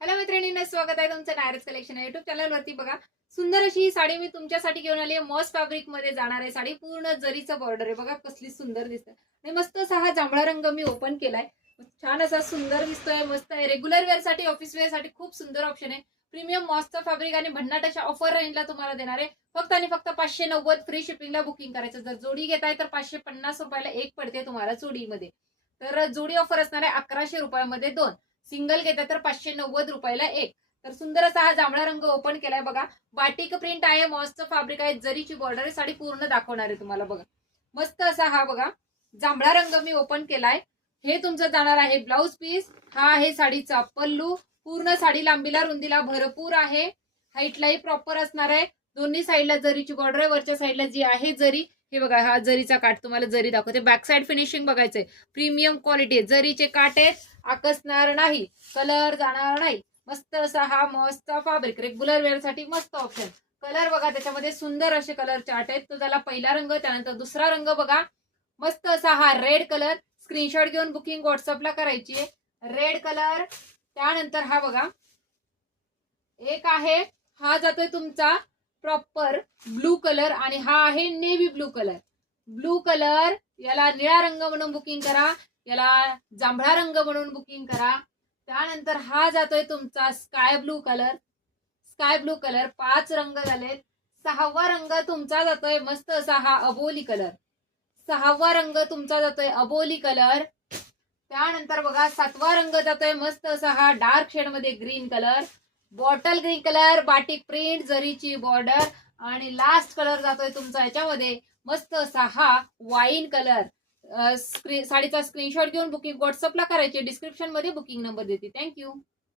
Hello मैत्रिणींना, स्वागत आहे तुमचं नायरस कलेक्शन या युट्यूब चॅनलवरती. बघा, सुंदर अशी ही साडी मी तुमच्यासाठी घेऊन आली आहे. मॉस फॅब्रिक मध्ये जाणार आहे साडी. पूर्ण जरीचं बॉर्डर आहे. बघा कसली सुंदर दिसते आणि मस्त असा हा जांभळा रंग मी ओपन केलाय. छान असा सुंदर दिसतोय, मस्त आहे. रेग्युलर वेअर साठी, ऑफिस वेअर साठी खूप सुंदर ऑप्शन आहे. प्रीमियम मॉसचं फॅब्रिक आणि भन्नाटाच्या ऑफर रेंजला तुम्हाला देणार आहे. फक्त आणि फक्त 590 फ्री शिपिंगला बुकिंग करायचं. जर जोडी घेताय तर 550 रुपयाला एक पडते तुम्हाला जोडीमध्ये. तर जोडी ऑफर असणार आहे 1100 रुपयामध्ये दोन. सिंगल घेता तर 590 रुपयाला एक. तर सुंदर असा हा जांभळा रंग ओपन केलाय. बघा, बाटिक प्रिंट आहे, मॉसचं फॅब्रिक आहे, जरीची बॉर्डर आहे. साडी पूर्ण दाखवणार आहे तुम्हाला. बघा, मस्त असा हा बघा जांभळा रंग मी ओपन केलाय. हे तुमचं जाणार आहे ब्लाउज पीस. हा आहे साडीचा पल्लू. पूर्ण साडी लांबीला रुंदीला भरपूर आहे. हाईटलाही प्रॉपर असणार आहे. दोन्ही साईडला जरीची बॉर्डर आहे. वरच्या साईडला जी आहे जरी, हे बघा हा जरीचा काठ तुम्हाला जरी दाखवते. बॅक साईड फिनिशिंग बघायचंय. प्रीमियम क्वालिटी जरीचे काठ आहेत, आकसणार नाही, कलर जाणार नाही. मस्त असा हा मॉसचा फॅब्रिक रेग्युलर वेअर साठी मस्त ऑप्शन. कलर बघा, त्याच्यामध्ये सुंदर असे कलर चार्ट आहेत. तो झाला पहिला रंग. त्यानंतर दुसरा रंग बघा, मस्त असा हा रेड कलर. स्क्रीनशॉट घेऊन बुकिंग व्हॉट्सअपला करायची आहे. Red colour. त्यानंतर हा बघा एक आहे, हा जातोय तुमचा प्रॉपर ब्लू कलर आणि हा आहे navy blue colour. Blue colour याला निळा रंग म्हणून बुकिंग करा, याला जांभळा रंग म्हणून बुकिंग करा. त्यानंतर हा जातोय तुमचा sky blue colour. Sky blue colour 5 रंग झालेत. 6वा रंग तुमचा जातोय मस्त असा हा अबोली कलर. 6वा रंग तुमचा जातोय अबोली कलर. त्यानंतर बघा 7वा रंग जातोय मस्त असा हा डार्क शेड मध्ये green colour. Bottle green colour, batik print, जरीची बॉर्डर. आणि लास्ट कलर जातोय तुमचा याच्यामध्ये मस्त असा हा वाईन कलर. साडीचा स्क्रीनशॉट घेऊन बुकिंग व्हॉट्सअपला करायची. डिस्क्रिप्शन मध्ये बुकिंग नंबर देते. थँक्यू.